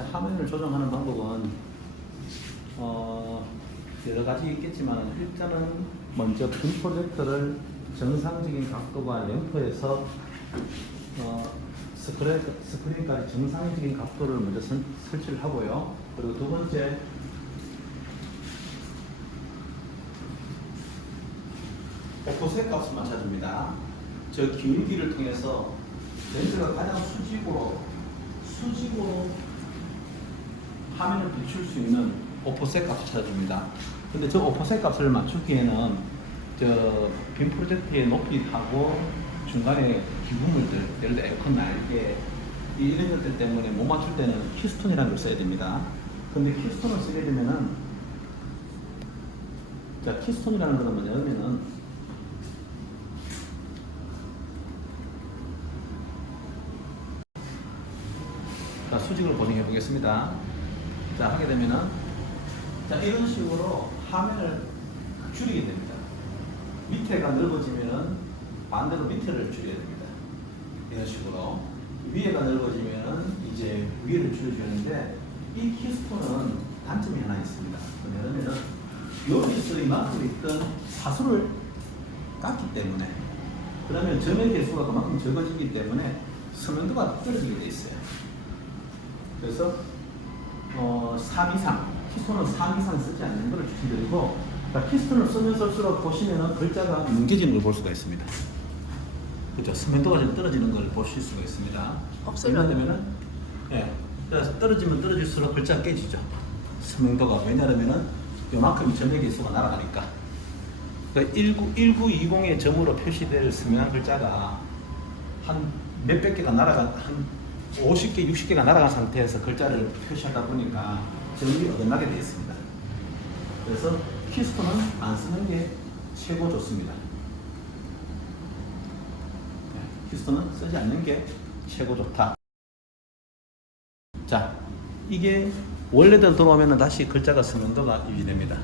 자, 화면을 조정하는 방법은 어, 여러 가지 있겠지만 일단은 먼저 빔 프로젝터를 정상적인 각도와 램프에서 어, 스크린, 스크린까지 정상적인 각도를 먼저 선- 설치를 하고요. 그리고 두 번째 오포셋 값을 맞춰줍니다. 저 기울기를 통해서 렌즈가 가장 수직으로 수직으로 화면을 비출 수 있는 오포셋 값을 찾아줍니다. 근데 저 오포셋 값을 맞추기에는 저빔 프로젝트의 높이하고 중간에 기구물들, 예를 들어 에어컨 날개 이- 이런 것들 때문에 못 맞출 때는 키스톤이라는 걸 써야 됩니다. 근데 키스톤을 쓰게 되면은 자 키스톤이라는 거는 뭐냐면은 자, 수직을 고정해 보겠습니다. 자, 하게 되면은, 자, 이런 식으로 화면을 줄이게 됩니다. 밑에가 넓어지면은 반대로 밑에를 줄여야 됩니다. 이런 식으로. 위에가 넓어지면은 이제 위를 줄여주는데, 이 키스톤은 단점이 하나 있습니다. 뭐냐면은, 여기서 이만큼 있던 사수를 깎기 때문에, 그러면 점의 개수가 그만큼 적어지기 때문에 선명도가 떨어지게 돼 있어요. 그래서 어, 3 이상, 키스톤은 3 이상 쓰지 않는 것을 추천드리고 그러니까 키스톤을 쓰면 쓸수록 보시면은 글자가 뭉개지는 걸 볼 수가 있습니다. 그렇죠. 스면도가 좀 떨어지는 걸 보실 수가 있습니다. 없애면 왜냐하면은 예, 떨어지면 떨어질수록 글자가 깨지죠. 스면도가 왜냐하면은 요만큼 점의 개수가 날아가니까. 그러니까 19, 1920의 점으로 표시될 스명한 글자가 한 몇백 개가 날아간 한 50개, 60개가 날아간 상태에서 글자를 표시하다 보니까 점이 어긋나게 되어 있습니다. 그래서 키스톤은 안 쓰는 게 최고 좋습니다. 네, 키스톤은 쓰지 않는 게 최고 좋다. 자, 이게 원래대로 들어오면 다시 글자가 스면도가 유지됩니다.